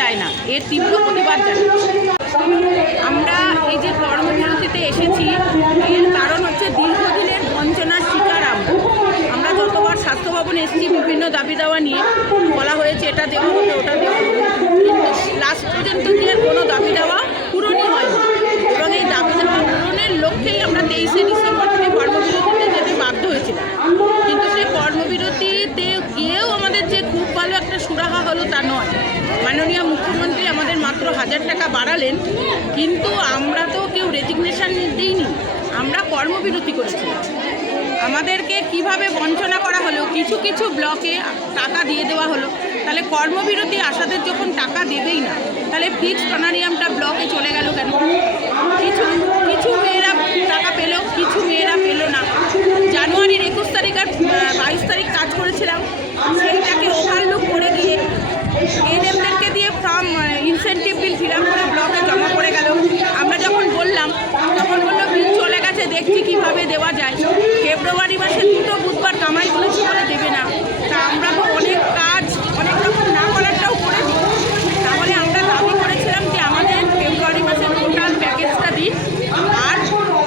যায় না, এর তীব্র প্রতিবাদ জানাই। আমরা এই যে কর্মবিরতিতে এসেছি, এর কারণ হচ্ছে দীর্ঘদিনের বঞ্চনার শিকার আমরা যতবার স্বাস্থ্য ভবনে এসেছি বিভিন্ন দাবি দাওয়া নিয়ে বলা হয়েছে এটা দেওয়া হবে ওটা দেওয়া হবে, কিন্তু লাস্ট পর্যন্ত কি আর কোনো দাবি দেওয়া পূরণই হয়নি। এবং এই দাবি দেওয়া পূরণের লক্ষ্যেই আমরা 23শে ডিসেম্বর থেকে কর্মবিরতিতে যেতে বাধ্য হয়েছিলাম। কিন্তু সেই কর্মবিরতিতে গিয়েও আমাদের যে খুব ভালো একটা সুরাহা হলো তা নয়। মাননীয় মুখ্যমন্ত্রী আমাদের মাত্র 1000 টাকা বাড়ালেন, কিন্তু আমরা তো কেউ রেজিগনেশন দিইনি, আমরা কর্মবিরতি করেছিলাম। আমাদেরকে কিভাবে বঞ্চনা করা হলো, কিছু কিছু ব্লকে টাকা দিয়ে দেওয়া হলো। তাহলে কর্মবিরতি আশাদের যখন টাকা দেবেই না, তাহলে ফিক্সড অনারিয়ামটা ব্লকে চলে গেল কেন? কিছু কিছু মেয়েরা টাকা পেলো, কিছু মেয়েরা পেলো না। জানুয়ারির 21 তারিখ আর 22 তারিখ কাজ করেছিলাম, সেইটাকে ওভারলুক করে দিয়ে এনএমদেরকে দিয়ে ফর্ম ইনসেন্টিভ বিল ফিল আপ করে ব্লকে জমা করে গেল। আমরা যখন বললাম তখন বললো বিল চলে গেছে, দেখছি কিভাবে দেওয়া যায়। ফেব্রুয়ারি মাসে 2টো বুধবার কামাই করেছি বলে দেবে না। তা আমরা তো অনেক কাজ অনেক রকম না করারটাও করে দিই। তাহলে আমরা দাবি করেছিলাম যে আমাদের ফেব্রুয়ারি মাসে টোটাল প্যাকেজটা দিন, আর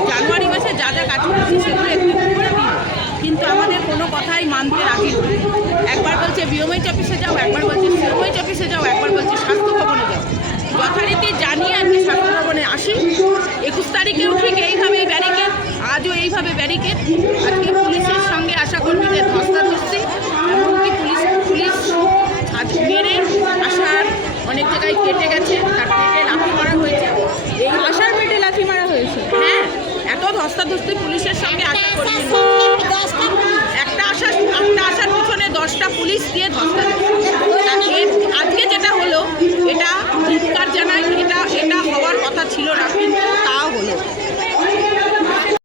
জানুয়ারি মাসে যা যা কাজ করেছি সেগুলো একটু করে দিন। কিন্তু আমাদের কোনো কথাই মানতে রাজি নয়। একবার বলছে বিওমএইচ অফিসে যাও, একবার বলছে সিওমএইচ অফিসে যাও, একবার বলছে স্বাস্থ্য ভবনে যাও। যথারীতি জানিয়ে আজকে স্বাস্থ্য ভবনে আসি। 21 তারিখেও ঠিক এইভাবেই ব্যারিকেড, আজও এইভাবে ব্যারিকেড। আজকে পুলিশের সঙ্গে আশাকর্মীদের ধস্তাধস্তি, এমনকি পুলিশ মেরে আশার অনেক জায়গায় কেটে গেছে, তার পেটে লাথি মারা হয়েছে। এই আশার পেটে লাথি মারা হয়েছে, হ্যাঁ, এত ধস্তাধস্তি পুলিশের সঙ্গে আশাকর্মী। একটা আশার পিছনে 10টা পুলিশ দিয়ে ধস্তাধস্তি।